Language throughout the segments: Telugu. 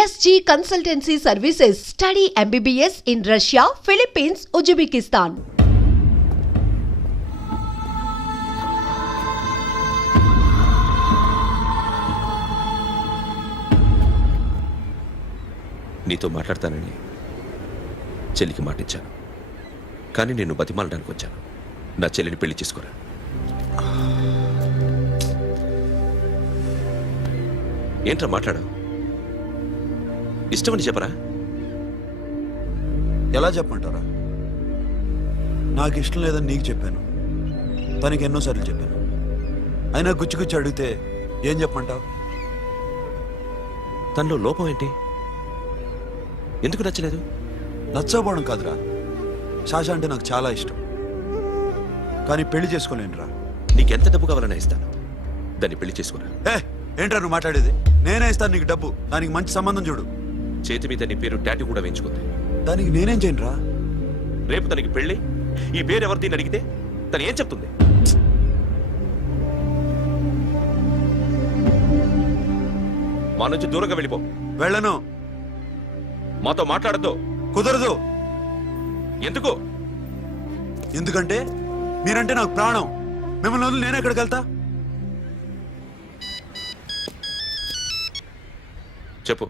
SG Consultancy Services. Study MBBS in Russia, Philippines, Uzbekistan. నీతో మాట్లాడతానని చెల్లికి మాటిచ్చాను, కానీ నేను బతిమాలడానికి వచ్చాను. నా చెల్లిని పెళ్లి చేసుకోరా. ఏంట్రా మాట్లాడావు? ఇష్టమని చెప్పరా? ఎలా చెప్పమంటారా? నాకు ఇష్టం లేదని నీకు చెప్పాను, తనకి ఎన్నోసార్లు చెప్పాను. అయినా గుచ్చి అడిగితే ఏం చెప్పమంటావు? తనలో లోపం ఏంటి? ఎందుకు నచ్చలేదు? నచ్చకపోవడం కాదురా, శాష అంటే నాకు చాలా ఇష్టం, కానీ పెళ్లి చేసుకోలేనురా. నీకెంత డబ్బు కావాలన్నా ఇస్తాను, దాన్ని పెళ్లి చేసుకోరా. ఏంట్రా నువ్వు మాట్లాడేది? నేనే ఇస్తాను నీకు డబ్బు, దానికి మంచి సంబంధం చూడు. చేతి మీద నీ పేరు టాటూ కూడా వేయించుకుంది. దానికి నేనేం చేయనురా? రేపు తనకి పెళ్లి, ఈ పేరు ఎవరిది అడిగితే తను ఏం చెప్తుంది? మా నుంచి దూరంగా వెళ్ళిపో. వెళ్ళను. మాతో మాట్లాడద్దు. కుదరదు. ఎందుకు? ఎందుకంటే మీరంటే నాకు ప్రాణం. మిమ్మల్ని వదిలి నేను ఎక్కడికి వెళ్తా? చెప్పు.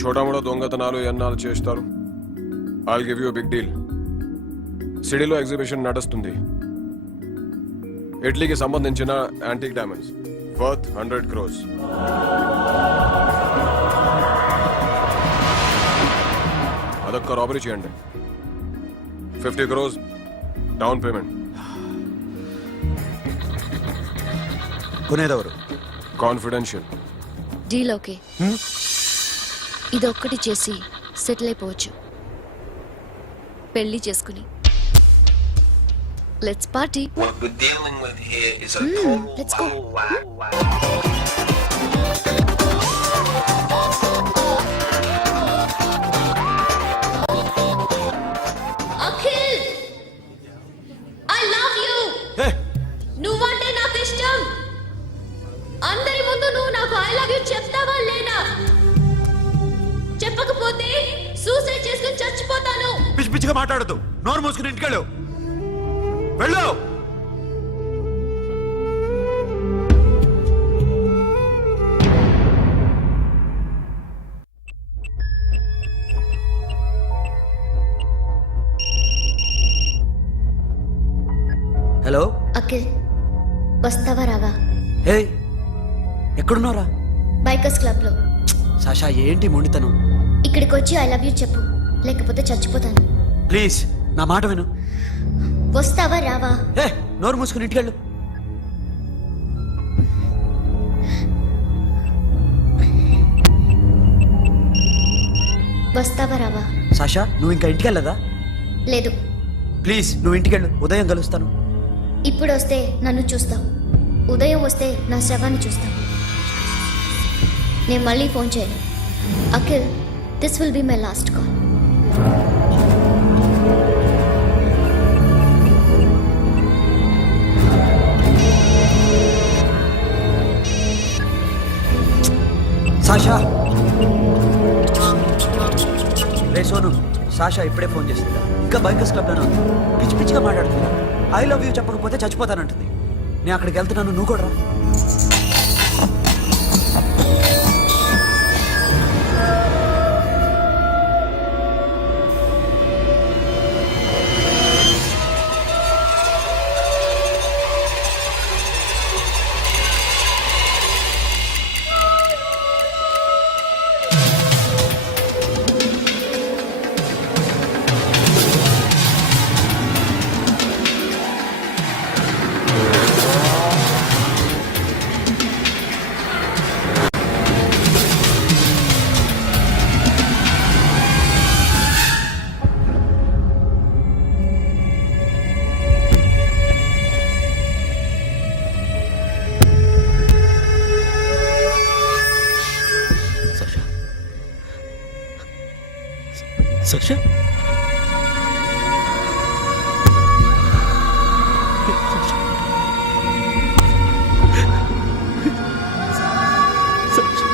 చోటామోటా దొంగతనాలు ఎన్నాళ్ళు చేస్తారు? I'll give you big deal. సిటీలో ఎగ్జిబిషన్ నడుస్తుంది. ఇటలీకి సంబంధించిన యాంటిక్ డైమండ్స్ వర్త్ 100 crores. అదొక్క రాబరీ చేయండి. 50 crores డౌన్ పేమెంట్. కొనేదెవరు? కాన్ఫిడెన్షియల్. Deal okay. ఇదొక్కటి చేసి సెటిల్ అయిపోవచ్చు. పెళ్లి చేసుకుని let's party. What we're dealing with here is a total let's go. Akhil, I love you. నువ్వంటే నాకు ఇష్టం. అందరి ముందు నువ్వు నాకు ఐ లవ్ యూ చెప్తావా లేదా? చెప్పకపోతే సూసైడ్ చేసుకుని చచ్చిపోతాను. పిచ్చి పిచ్చిగా మాట్లాడద్దు. నోరు మూసుకుని ఇంటికి వెళ్ళు. వెళ్ళు. హలో అఖిల్, వస్తావా రావా? హే, ఎక్కడున్నారా? బైకర్స్ క్లబ్ లో. సాషా, ఏంటి మొండితనం? ఇక్కడికి వచ్చి ఐ లవ్ యూ చెప్పు, లేకపోతే చచ్చిపోతాను. ప్లీజ్ నా మాట విను. వస్తావా రావా? హే, నోరు మూసుకుని ఇంటికి వెళ్ళు. వస్తావా రావా? సాషా, నువ్వు ఇంకా ఇంటికి వెళ్ళదా? లేదు. ప్లీజ్ నువ్వు ఇంటికి వెళ్ళు, ఉదయం కలుస్తాను. ఇప్పుడు వస్తే నన్ను చూస్తావు, ఉదయం వస్తే నా శవాన్ని చూస్తావు. నేను మళ్ళీ ఫోన్ చేయను. Akhil, this will be my last call. Sasha, ray Sonu, Sasha ఇప్పుడే ఫోన్ చేస్తుందా? ఇంకా బైకర్స్ క్లబ్లోనే ఉంది. పిచ్చి పిచ్చిగా మాట్లాడుతుందా? ఐ లవ్ యూ చెప్పకపోతే చచ్చిపోతానంటుంది. నేను అక్కడికి వెళ్తున్నాను, నువ్వు కూడా రా. Sasha? Sasha.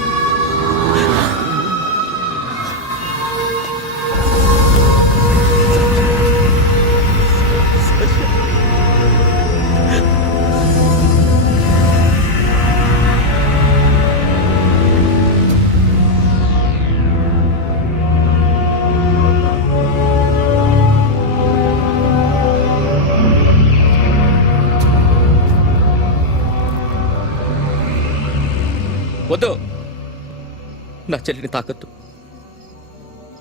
నా చెల్లిని తాకద్దు,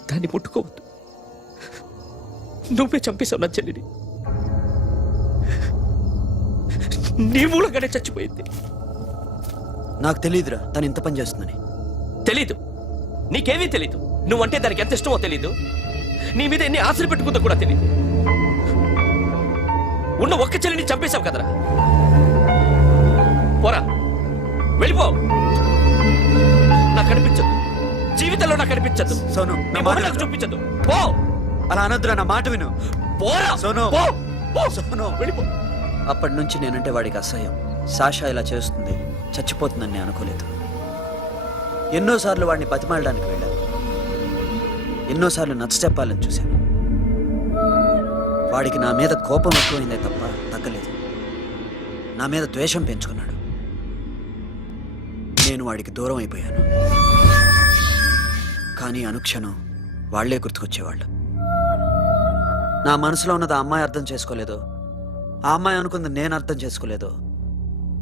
దాన్ని ముట్టుకోవద్దు. నువ్వే చంపేశావు నా చెల్లిని. నీ మూలంగానే చచ్చిపోయింది. నాకు తెలియదురా తను ఇంత పని చేస్తుందని. తెలీదు, నీకేమీ తెలీదు. నువ్వంటే దానికి ఎంత ఇష్టమో తెలీదు. నీ మీద ఎన్ని ఆశలు పెట్టుకుందో కూడా తెలీదు. ఉన్న ఒక్క చెల్లిని చంపేశావు కదరా. పోరా, వెళ్ళిపో. నాకు కనిపించదు, జీవితంలో నాకు కనిపించదు. సోను, నా నీ మాట మొహం నాకు చూపించదు. పో. అలా అనొద్దురా, నా మాట విను. పోరా సోను. పో. పో. సోను. వెళ్ళిపో. అప్పటి నుంచి నేనంటే వాడికి అసహ్యం. సాషా ఇలా చేస్తుంది, చచ్చిపోతుందని నేను అనుకోలేదు. ఎన్నోసార్లు వాడిని బతిమాలడానికి వెళ్ళాను, ఎన్నోసార్లు నచ్చ చెప్పాలని చూశాను. వాడికి నా మీద కోపం ఎక్కువైందే తప్ప తగ్గలేదు. నా మీద ద్వేషం పెంచుకున్నాడు. నేను వాడికి దూరం అయిపోయాను. కానీ అనుక్షణం వాళ్లే గుర్తుకొచ్చేవాళ్ళు. నా మనసులో ఉన్నది ఆ అమ్మాయి అర్థం చేసుకోలేదో, ఆ అమ్మాయి అనుకుంది నేను అర్థం చేసుకోలేదో,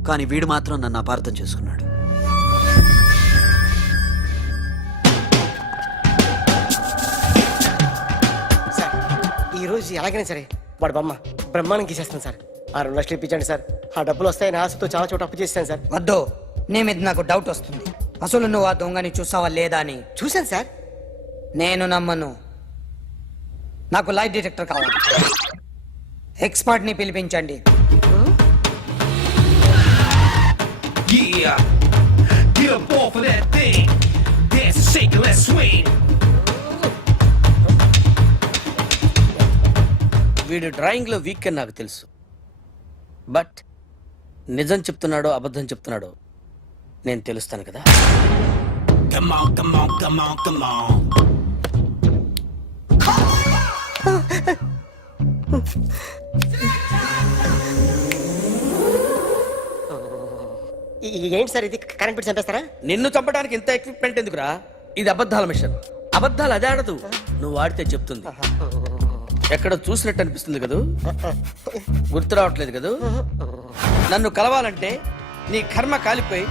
కానీ వీడు మాత్రం నన్ను అపార్థం చేసుకున్నాడు. సార్ ఈరోజు ఎలాగైనా సరే వాడు బొమ్మ బ్రహ్మాండం గీసేస్తాను సార్. ఆ 2 లక్షలు ఇప్పించండి సార్. ఆ డబ్బులు వస్తాయని ఆశతో చాలా చోట అప్పు చేస్తాను సార్. వద్దు, నీ మీద నాకు డౌట్ వస్తుంది. అసలు నువ్వు ఆ దొంగని చూసావా లేదా అని. చూశాను సార్. నేను నమ్మను. నాకు లైట్ డిటెక్టర్ కావాలి. ఎక్స్పర్ట్ ని పిలిపించండి. Yeah, get up off of that thing. Dance and shake and let's swing. వీడు డ్రాయింగ్లో వీక్ అని నాకు తెలుసు. బట్ నిజం చెప్తున్నాడో అబద్ధం చెప్తున్నాడో నేను తెలుస్తాను కదా. Come on, come on, come on, come on. ఏంటి సార్ ఇది? కరెంట్ బిల్ చంపేస్తారా? నిన్ను చంపడానికి ఇంత ఎక్విప్మెంట్ ఎందుకురా? ఇది అబద్ధాల మిషన్. అబద్ధాలు అదే ఆడదు, నువ్వు ఆడితే చెప్తుంది. ఎక్కడ చూసినట్టు అనిపిస్తుంది కదూ, గుర్తు రావట్లేదు కదూ. నన్ను కలవాలంటే నీ కర్మ కాలిపోయి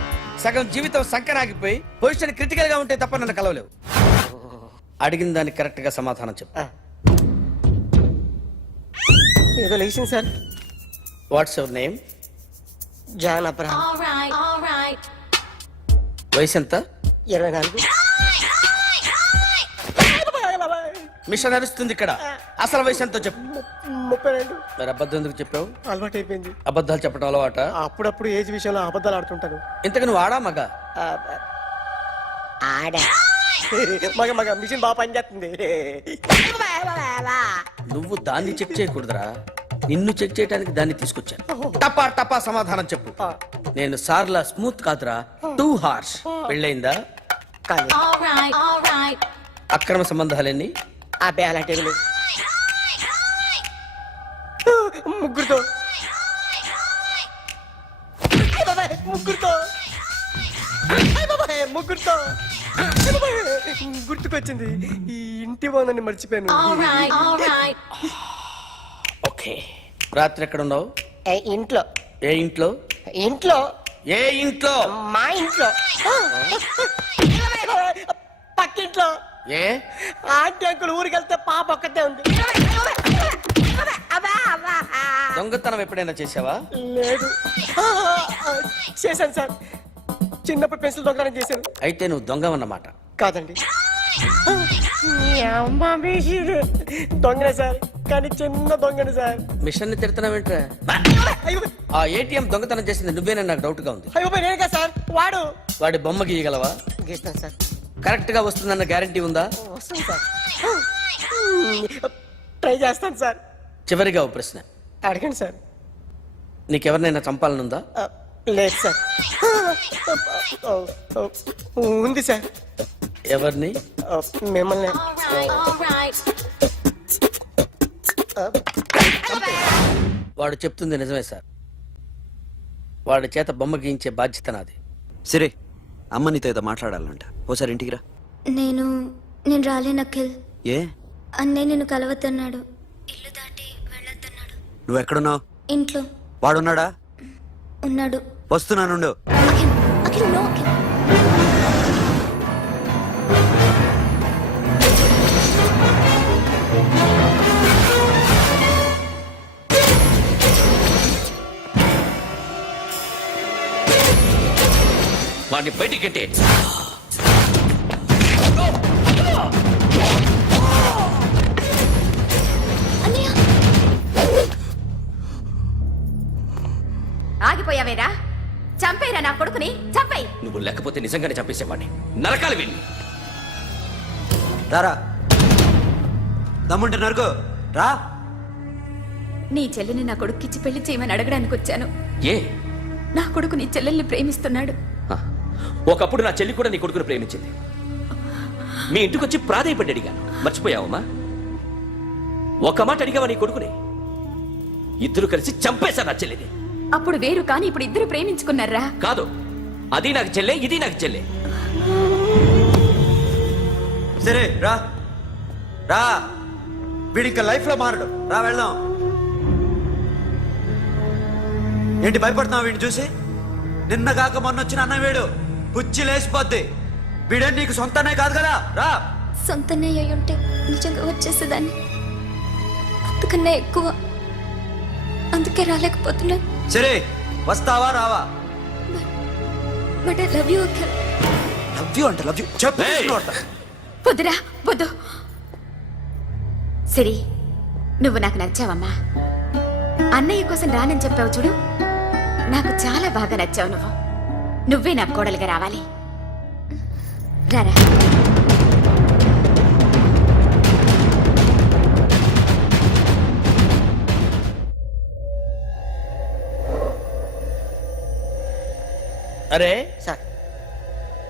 సగం జీవితం సంకరాగిపోయి పొజిషన్ క్రిటికల్ గా ఉంటే తప్ప నన్ను కలవలేవు. అడిగిన దానికి కరెక్ట్ గా సమాధానం చెప్పు. ఏదో లేచింది sir. What's your name? John Abraham. వయసు ఎంత? 24. మిషన్ నడుస్తుంది ఇక్కడ. అసలు వయసు ఎంతో చెప్పు. 32. మరి అబద్ధం ఎందుకు చెప్పావు? అలవాటు అయిపోయింది. అబద్ధాలు చెప్పడం అలవాట? అప్పుడప్పుడు ఏజ్ విషయంలో అబద్ధాలు ఆడుతుంటాను. ఇంతకు నువ్వు ఆడా మగ? ఆడా. మగ మగ మిషన్ బాగా పనిచేస్తుంది. నువ్వు దాన్ని చెక్ చేయకూడదురా, నిన్ను చెక్ చేయడానికి దాన్ని తీసుకొచ్చాను. టపా టపా సమాధానం చెప్పు. నేను సార్లా స్మూత్ కాదురా, టూ హార్ష్. పెళ్ళయిందా? కానీ అక్రమ సంబంధాలన్నీ? అబ్బే అలాంటి ఏమీ లేవు. ముగ్గురుతో ముగ్గురుతో ముగ్గురుతో గుర్తుకొచ్చింది. ఈ ఇంటి బాగుందని మర్చిపోయాను. ఓకే. రాత్రి ఎక్కడ ఉన్నావు? ఇంట్లో. ఏ ఇంట్లో? ఇంట్లో. ఏ ఇంట్లో? మా ఇంట్లో. పక్కింట్లో. ఏ ఆంటీ అంకుల్ ఊరికి వెళ్తే పాప ఒక్కతే ఉంది. దొంగతనం ఎప్పుడైనా చేసావా? లేదు. చేశాను సార్, చిన్నప్పుడు పెన్సిల్ దొంగతనం చేశాను. అయితే నువ్వు దొంగవన్నమాట. కాదండి, దొంగనే సార్, కానీ చిన్న దొంగని సార్. మిషన్ ని తిడుతున్నావేంట్రా? ఆ ఏటీఎం దొంగతనం చేసింది నువ్వేనని నాకు డౌట్ గా ఉంది. అయ్యో నేను కదా సార్, వాడు. వాడి బొమ్మ గీయగలవా? గీస్తాను సార్. కరెక్ట్ గా వస్తుందన్న గ్యారంటీ ఉందా? వస్తాను సార్, ట్రై చేస్తాను సార్. చివరిగా ఓ ప్రశ్న అడగండి సార్. నీకెవరినైనా చంపాలనుందా? లేదు సార్. ఉంది సార్. ఎవరిని? మిమ్మల్ని. వాడు చెప్తుంది నిజమే సార్. వాడి చేత బొమ్మ గీయించే బాధ్యత నాది. సరే, అమ్మ నీతో ఏదో మాట్లాడాలంట. ఓసారి ఇంటికి రా. నేను రాలేను అఖిల్. ఏ? అన్నయ్య నిన్ను కలవద్దన్నాడు. ఇల్లు దాటి వెళ్ళొద్దన్నాడు. నువ్వు ఎక్కడున్నావు? ఇంట్లో వాడున్నాడా? ఉన్నాడు. వస్తున్నానుండు. అఖిల్, అఖిల్, నో అఖిల్. వాడిని బయటికి గెట్టే. ఆగిపోయావేరా? చంపేరా నా కొడుకుని, చంపేయ్. నువ్వు లేకపోతే నిజంగానే చంపేసేవాడిని. నరకాలి వీడిని. రారా, దమ్ముంటే నరుకు రా. నీ చెల్లిని నా కొడుక్కిచ్చి పెళ్లి చేయమని అడగడానికి వచ్చాను. ఏ? నా కొడుకు నీ చెల్లెల్ని ప్రేమిస్తున్నాడు. ఆ, ఒకప్పుడు నా చెల్లి కూడా నీ కొడుకును ప్రేమించింది. మీ ఇంటికి వచ్చి ప్రాధేయపడి అడిగాను. మర్చిపోయావమ్మా? ఒక మాట అడిగావా నీ కొడుకుని? ఇద్దరు కలిసి చంపేశారు నా చెల్లిని. అప్పుడు వేరు, కానీ ఇప్పుడు ఇద్దరు ప్రేమించుకున్నారా? కాదు, అది నాకు చెల్లె, ఇది నాకు చెల్లె. సరే రా రా, వీడి ఇంకా లైఫ్ లో మారడు. రా వెళ్దాం. ఏంటి భయపడుతున్నావు వీడిని చూసి? నిన్న కాక మొన్న వచ్చిన అన్న వీడు పుచ్చి లేచిపోద్ది. వీడే నీకు సొంతనే కాదు కదా. రా. సొంతనే అయి ఉంటే నిజంగా వచ్చేసేదాన్ని. అంతకన్నా ఎక్కువ, అందుకే రాలేకపోతున్నాను. సరే, వస్తావా రావా? But I love you Akhil. Love you అంటే లవ్ యూ చెప్పు. వద్దురా, వద్దు. సిరి, నువ్వు నాకు నచ్చావమ్మా. అన్నయ్య కోసం రానని చెప్పావు చూడు, నాకు చాలా బాగా నచ్చావు. నువ్వే నాకు కోడలుగా రావాలి. రారా. అరే సార్,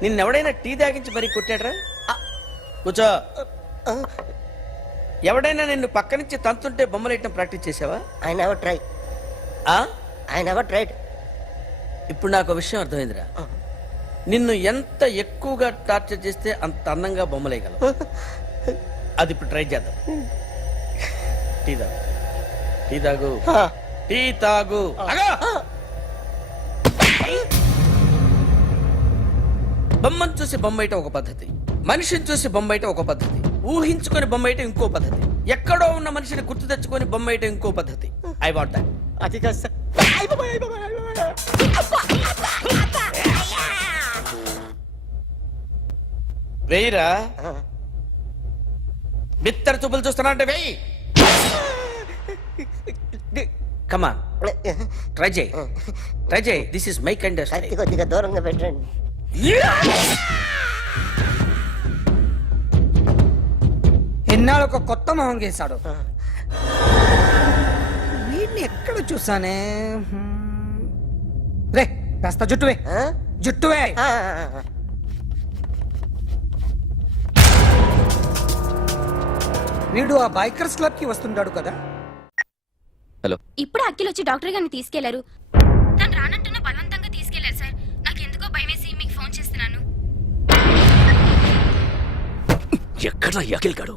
నిన్నెవడైనా టీ తాగించి మరీ కొట్టాడ్రా? కూర్చో. ఎవడైనా నిన్ను పక్క నుంచి తంతుంటే బొమ్మలేయటం ప్రాక్టీస్ చేసావా? I never try. I never tried. ఇప్పుడు నాకు విషయం అర్థమైందిరా. నిన్ను ఎంత ఎక్కువగా టార్చర్ చేస్తే అంత అందంగా బొమ్మలేయగలవు. అది ఇప్పుడు ట్రై చేద్దాం. టీ తాగు, టీ తాగు, టీ తాగు. బొమ్మను చూసి బొమ్మయటం ఒక పద్ధతి, మనిషిని చూసి బొమ్మయటం ఒక పద్ధతి, ఊహించుకొని బొమ్మయటం ఇంకో పద్ధతి, ఎక్కడో ఉన్న మనిషిని గుర్తు తెచ్చుకొని బొమ్మయటం ఇంకో పద్ధతి. I want that. అది కాదు సార్. వెయ్యిరా. బిత్తర చూపులు చూస్తున్నా అంటే వెయ్యి. కమా, ట్రై చేయి, ట్రై చేయి. This is my kind of కత్తి కొద్దిగా దూరంగా పెట్టండి. ఎన్నాళ్ళు ఒక కొత్త మొహం గీశాడు. వీడిని ఎక్కడ చూసానే? రే, కాస్త జుట్టువే, జుట్టువే. వీడు ఆ బైకర్స్ క్లబ్ కి వస్తుంటాడు కదా. హలో. ఇప్పుడు అఖిల్ వచ్చి డాక్టర్ గారిని తీసుకెళ్లారు. తను రానంటున్న బలవంతంగా తీసుకెళ్లారు సార్. నాకు ఎందుకో భయమేసి మీకు ఫోన్ చేస్తున్నాను. ఎక్కడ అఖిల్ గాడు?